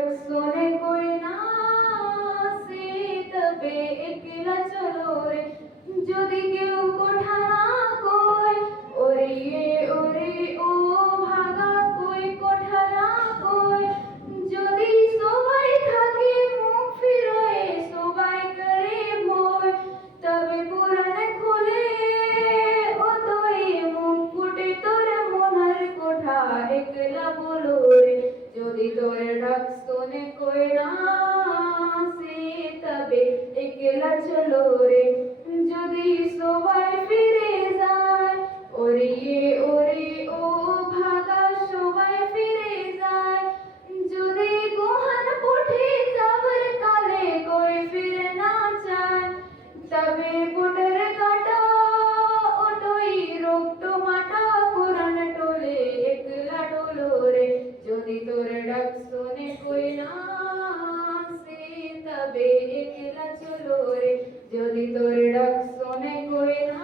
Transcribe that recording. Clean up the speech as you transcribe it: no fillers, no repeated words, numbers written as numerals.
ডাক শুনে কই না সে তবে একলা চলো রে যদি কেউ কথা না কয় ওরে ওরে ও ভাগা কই কথা না কয় যদি সবাই থাকে মুখ ফিরায় সবাই করে ভয় তবে পুরাণ খুলে ও তুই মুখ ফুটে তোর মনের কথা একলা বলো রে যদি তোর ডাক শুনে কই না সে তবে একলা চলো রে যদি সবাই ফিরে যায় ওরে ওরে ও ভাগা সবাই ফিরে যায় যদি গোহান পুঠে যাবার কালে কই ফিরে না চায় তবে বুটের কাটা ওটই রক্ত মাটা পুরাণ টোলে একলা ডোলো রে যদি তোর ডাক শুনে কই না সে তবে একলা চলো রে যদি তোর ডাক শুনে কই না